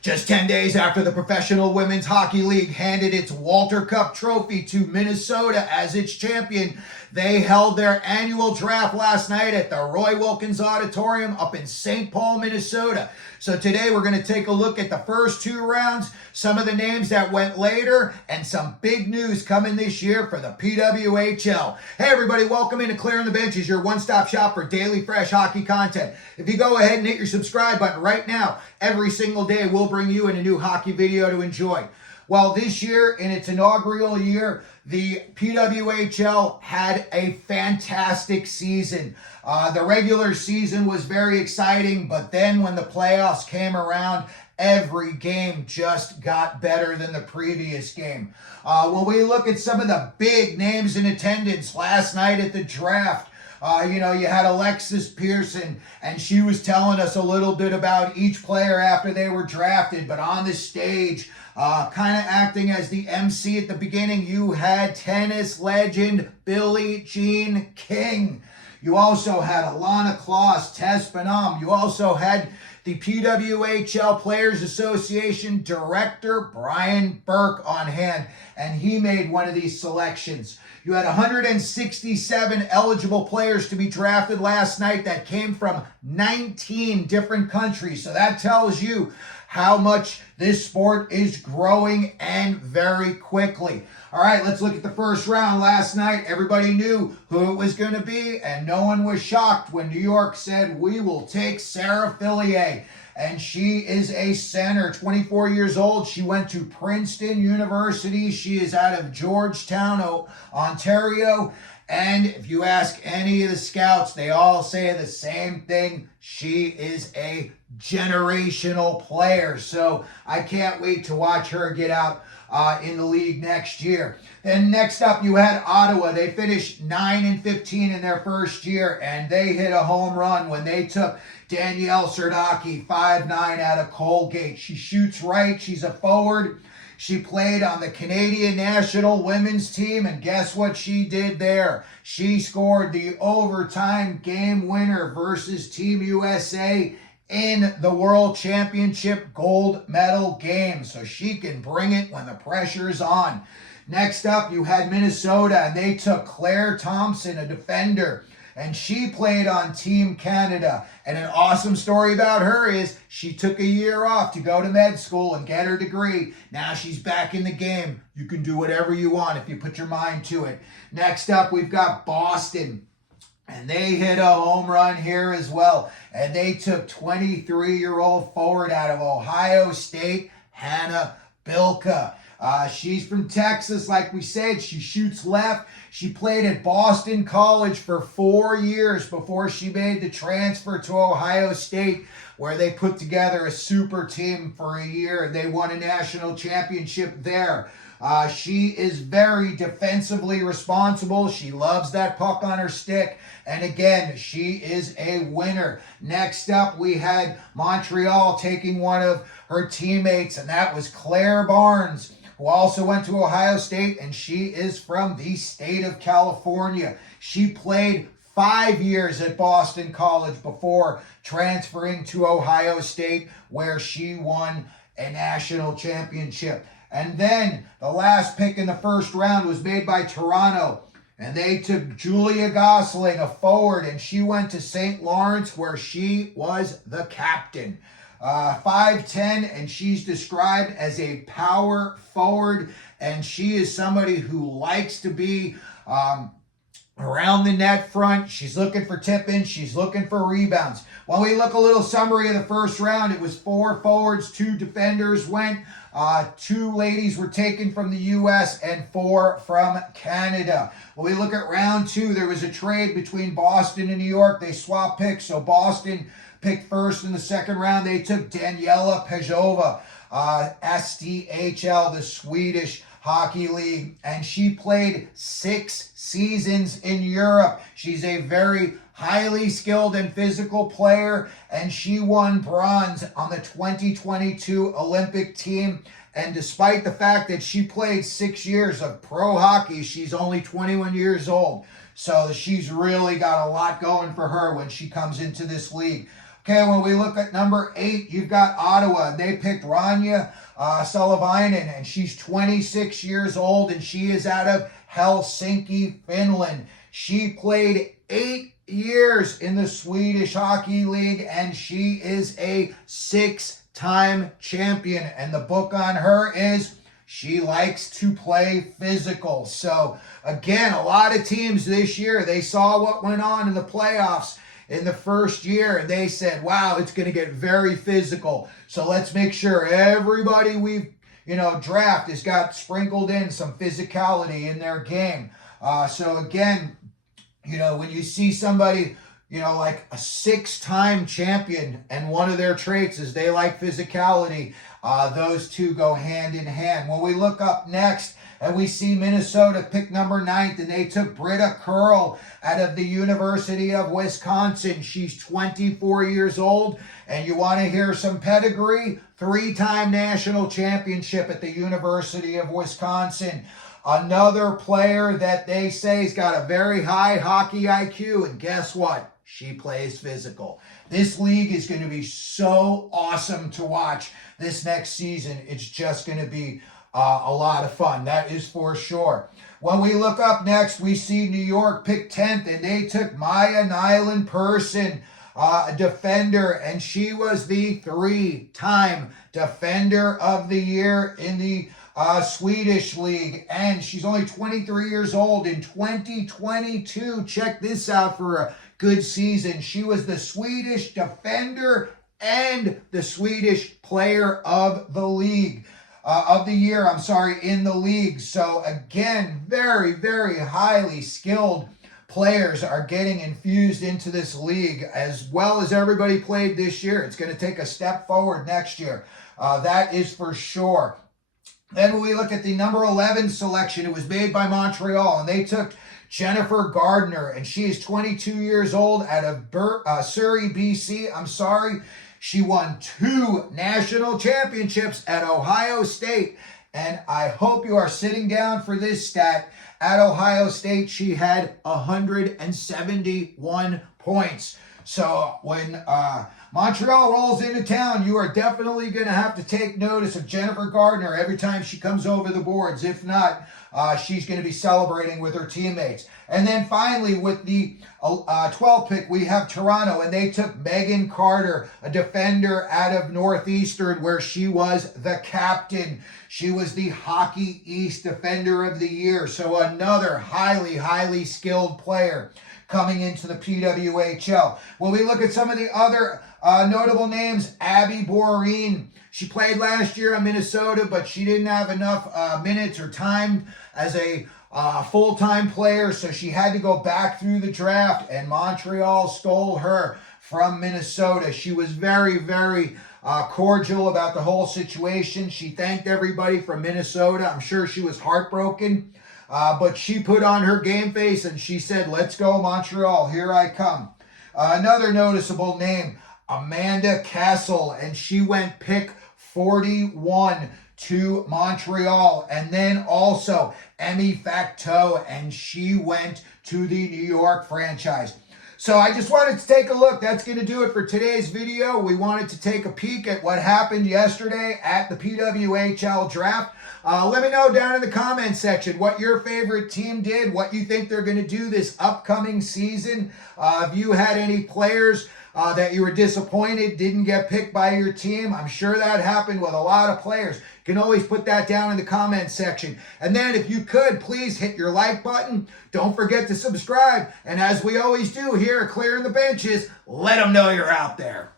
Just 10 days after the Professional Women's Hockey League handed its Walter Cup trophy to Minnesota as its champion, they held their annual draft last night at the Roy Wilkins Auditorium up in St. Paul, Minnesota. So today we're going to take a look at the first two rounds, some of the names that went later, and some big news coming this year for the PWHL. Hey everybody, welcome into Clearing the Benches, your one-stop shop for daily fresh hockey content. If you go ahead and hit your subscribe button right now, every single day we'll bring you in a new hockey video to enjoy. Well, this year, in its inaugural year, the PWHL had a fantastic season. The regular season was very exciting, but then when the playoffs came around, every game just got better than the previous game. When we look at some of the big names in attendance last night at the draft, you had Alexis Pierson, and she was telling us a little bit about each player after they were drafted, but on the stage, kind of acting as the MC at the beginning, you had tennis legend Billie Jean King. You also had Ilana Kloss, Tess Bonhomme. You also had the PWHL Players Association Director Brian Burke on hand, and he made one of these selections. You had 167 eligible players to be drafted last night that came from 19 different countries. So that tells you how much this sport is growing and very quickly. All right, let's look at the first round last night. Everybody knew who it was going to be, and no one was shocked when New York said, we will take Sarah Fillier. And she is a center, 24 years old. She went to Princeton University. She is out of Georgetown, Ontario. And if you ask any of the scouts, they all say the same thing. She is a generational player. So I can't wait to watch her get out in the league next year. Then next up, you had Ottawa. They finished 9-15 in their first year, and they hit a home run when they took Danielle Serdachny, 5'9", out of Colgate. She shoots right. She's a forward. She played on the Canadian national women's team, and guess what she did there? She scored the overtime game winner versus Team USA in the World Championship gold medal game. So she can bring it when the pressure is on. Next up, you had Minnesota, and they took Claire Thompson, a defender, and she played on Team Canada. And an awesome story about her is she took a year off to go to med school and get her degree. Now she's back in the game. You can do whatever you want if you put your mind to it. Next up, we've got Boston. And they hit a home run here as well. And they took 23-year-old forward out of Ohio State, Hannah Bilka. She's from Texas, like we said. She shoots left. She played at Boston College for 4 years before she made the transfer to Ohio State, where they put together a super team for a year. They won a national championship there. She is very defensively responsible. She loves that puck on her stick. And again, she is a winner. Next up, we had Montreal taking one of her teammates, and that was Claire Barnes, who also went to Ohio State, and she is from the state of California. She played 5 years at Boston College before transferring to Ohio State, where she won a national championship. And then the last pick in the first round was made by Toronto, and they took Julia Gosling, a forward, and she went to St. Lawrence, where she was the captain. 5'10", and she's described as a power forward, and she is somebody who likes to be around the net front. She's looking for tip-ins. She's looking for rebounds. When we look a little summary of the first round, it was 4 forwards, 2 defenders went. 2 ladies were taken from the U.S. and 4 from Canada. When we look at round 2, there was a trade between Boston and New York. They swapped picks, so Boston picked first in the second round. They took Daniela Pejšová, SDHL, the Swedish Hockey League, and she played 6 seasons in Europe. She's a very highly skilled and physical player, and she won bronze on the 2022 Olympic team. And despite the fact that she played 6 years of pro hockey, she's only 21 years old. So she's really got a lot going for her when she comes into this league. Okay, when we look at number 8, you've got Ottawa. They picked Ronja Savolainen, and she's 26 years old, and she is out of Helsinki, Finland. She played 8 years in the Swedish Hockey League, and she is a 6-time champion. And the book on her is she likes to play physical. So, again, a lot of teams this year, they saw what went on in the playoffs in the first year, and they said, wow, it's going to get very physical. So let's make sure everybody we draft has got sprinkled in some physicality in their game. So again, when you see somebody, like a 6-time champion, and one of their traits is they like physicality, those two go hand in hand. When we look up next, and we see Minnesota pick number 9th, and they took Britta Curl out of the University of Wisconsin. She's 24 years old, and you want to hear some pedigree? 3-time national championship at the University of Wisconsin. Another player that they say has got a very high hockey IQ, and guess what? She plays physical. This league is going to be so awesome to watch this next season. It's just going to be a lot of fun. That is for sure. When we look up next, we see New York pick 10th, and they took Maya Nyland Pierson, a defender, and she was the 3-time defender of the year in the Swedish League, and she's only 23 years old. In 2022, check this out for a good season, she was the Swedish defender and the Swedish player of the league. In the league. So again, very, very highly skilled players are getting infused into this league, as well as everybody played this year. It's going to take a step forward next year. That is for sure. Then when we look at the number 11 selection, it was made by Montreal, and they took Jennifer Gardner, and she is 22 years old out of Surrey, BC. She won 2 national championships at Ohio State, and I hope you are sitting down for this stat. At Ohio State, she had 171 points. So when Montreal rolls into town, you are definitely going to have to take notice of Jennifer Gardner every time she comes over the boards. If not, she's going to be celebrating with her teammates. And then finally, with the 12th pick, we have Toronto, and they took Megan Carter, a defender out of Northeastern, where she was the captain. She was the Hockey East Defender of the Year. So another highly, highly skilled player coming into the PWHL. When we look at some of the other notable names, Abby Boreen. She played last year in Minnesota, but she didn't have enough minutes or time as a full-time player, so she had to go back through the draft, and Montreal stole her from Minnesota. She was very, very cordial about the whole situation. She thanked everybody from Minnesota. I'm sure she was heartbroken, but she put on her game face, and she said, let's go, Montreal, here I come. Another noticeable name, Amanda Castle, and she went pick 41 to Montreal. And then also Emmy Facto, and she went to the New York franchise. So I just wanted to take a look. That's going to do it for today's video. We wanted to take a peek at what happened yesterday at the PWHL Draft. Let me know down in the comments section what your favorite team did, what you think they're going to do this upcoming season. If you had any players that you were disappointed didn't get picked by your team, I'm sure that happened with a lot of players. You can always put that down in the comments section. And then if you could, please hit your like button. Don't forget to subscribe. And as we always do here at Clearing the Benches, let them know you're out there.